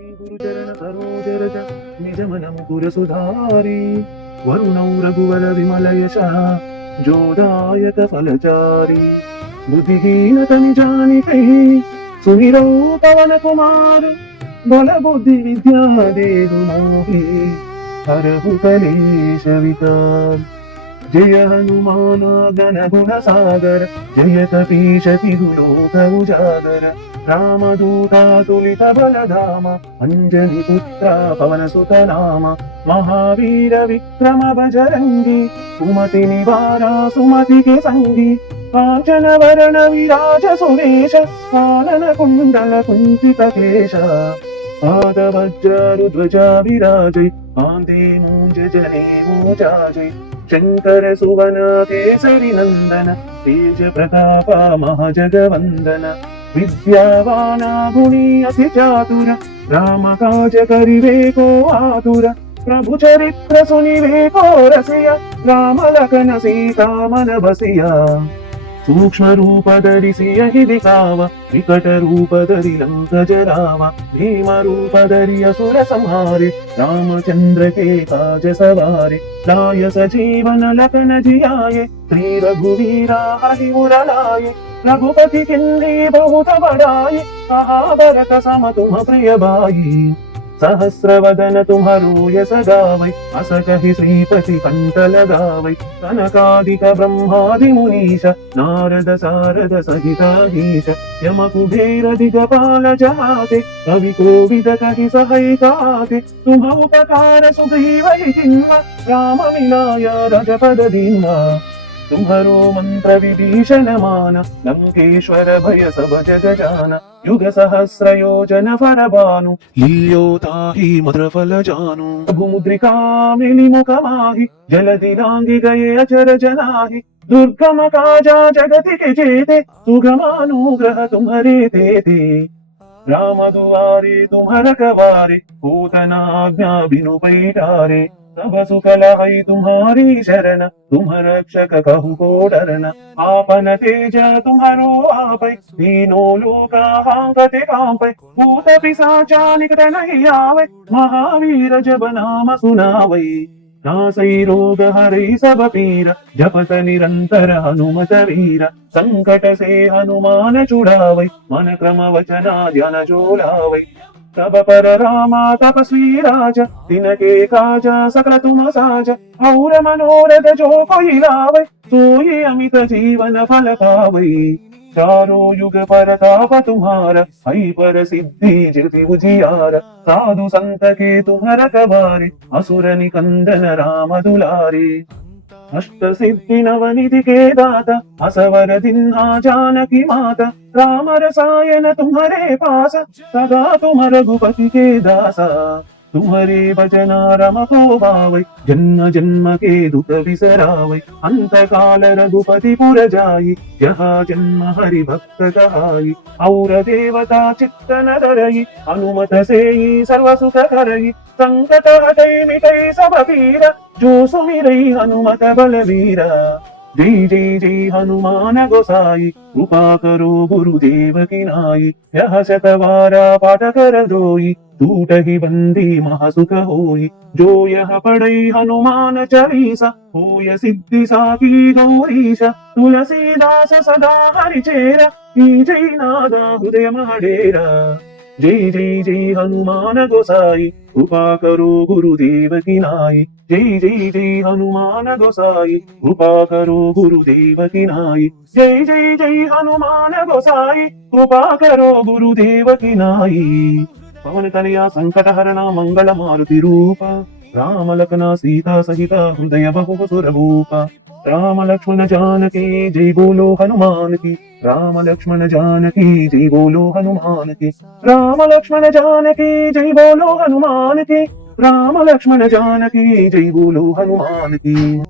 गुरुचरण सरोजरज निजमनमुकुर सुधारी वरुणौ रघुवर विमल यश जोदायक फलचारी बुद्धिहीनत निजानिकै सुमिरौ पवन कुमार बल बुद्धि विद्या देहु मोहि हरहु कलेश विकार। जय हनुमान गण गुण सागर जय कपीश तिहु लोक उजागर। रामदूता तुलित बलधाम अंजनी पुत्र पवन सुत नाम। महावीर विक्रम बजरंगी सुमति निवारा सुमति के संगी। कांचन वरण विराज सुरेश कानन कुंडल कुंचित केश। पाद वज्र ध्वजा विराजै कांते मूंज जनेऊ जाजै। शंकर सुवन केसरी नंदन तेज प्रताप महाजगवंदन। विद्यावान गुणी अति चातुर राम काज करिवे को आतुर। प्रभु चरित्र सुनिवे को रसिया राम लखन सीता मन बसिया। सूक्ष्म रूप धरिसिय हि दिखावा विकट रूप धरि लंक जरावा। भीम रूप धरि असुर संहारे रामचंद्र के काज सवारे। लाय सजीवन लखन जियाये श्री रघुवीरा हरि उर लाये। रघुपति किन्नी बहुत बड़ाई कहा भरत सम तुम प्रिय भाई। सहस्र वदन तुम्हारो यस गावै अस कहि श्रीपति कंठ लगावै। कनकादिक ब्रह्मादि मुनीश नारद सारद सहिताधीश। यम कुबेर दिगपाल जहाते कवि कोविद कहि सहाय गाते। तुम उपकार सुग्रीवहि किन्वा राम मिलाय रजपद दीन्वा। तुम्हारो मंत्र विभीषण मान लंकेश्वर भय सब जग जान। युग सहस्र योजन फर भानु लील्योताहि मधुर फल जानु। भूमुद्रिका मिलि मुख माहि जलधि लांघि गए अचर जनाहि। दुर्गम काजा जगति के जेते सुगम अनुग्रह तुम्हारे तेते। राम दुआरे तुम्हारा कवारे पूतना आज्ञा बिनु पैठारे। सब सुख लहै तुम्हारी शरण तुम रक्षक कहु को डरना। आपन तेज तुम्हारो आपै तीनों लोक हांकते कांपै। भूत पिशाचा निकट नहीं आवे महावीर जब नाम सुनावै। नासै रोग हरै सब पीरा जपत निरंतर हनुमत वीरा। संकट से हनुमान छुड़ावै मन क्रम वचना ध्यान जो लावै। तब पर रामा तपस्वी राजा तिनके काजा सकल तुम साजा। और मनोरथ जो कोई लावै सोई अमित जीवन फल पावै। चारों युग परताप तुम्हारा हई पर सिद्धि जगति उजियारा। साधु संत के तुम रखवारे असुर निकंदन राम दुलारे। अष्ट सिद्धि नवनिधि के दाता असवर दिन्हा जानकी माता। राम रसायन तुम्हारे पास सदा तुम रघुपति के दासा। तुम्हारे भजना रम को भावै जन्म जन्म के दुख बिसरावै। अंत काल रघुपति पुर जाई जहाँ जन्म हरि भक्त कहाई। और देवता चित्त न धरई हनुमत सेई सर्व सुख करई। संकट हटै मिटै सब पीरा जो सुमिरै हनुमत बलवीरा। जय जय जय हनुमान गोसाई कृपा करो गुरुदेव की नाई। यह शतवारा पाठ कर जोई टूट ही बंदी महासुख होई। जो यह पढ़ै हनुमान चालीसा होय सिद्धि साकी गौरीशा। तुलसीदास सदा हरिचेरा जय नादा हृदय महडेरा। जय जय जय हनुमान गोसाई कृपा करो गुरुदेव की नाई। जय जय जय हनुमान गोसाई कृपा करो गुरुदेव की नाई। जय जय जय हनुमान गोसाई कृपा करो गुरुदेव की नाई। पवन तनया संकट हरणा मंगल मारुति रूप। राम लखना सीता सहित हृदय बहु सुर भूप। राम लक्ष्मण जानकी जय बोलो हनुमान की। राम लक्ष्मण जानकी जय बोलो हनुमान की। राम लक्ष्मण जानकी जय बोलो हनुमान की। राम लक्ष्मण जानकी जय बोलो हनुमान की।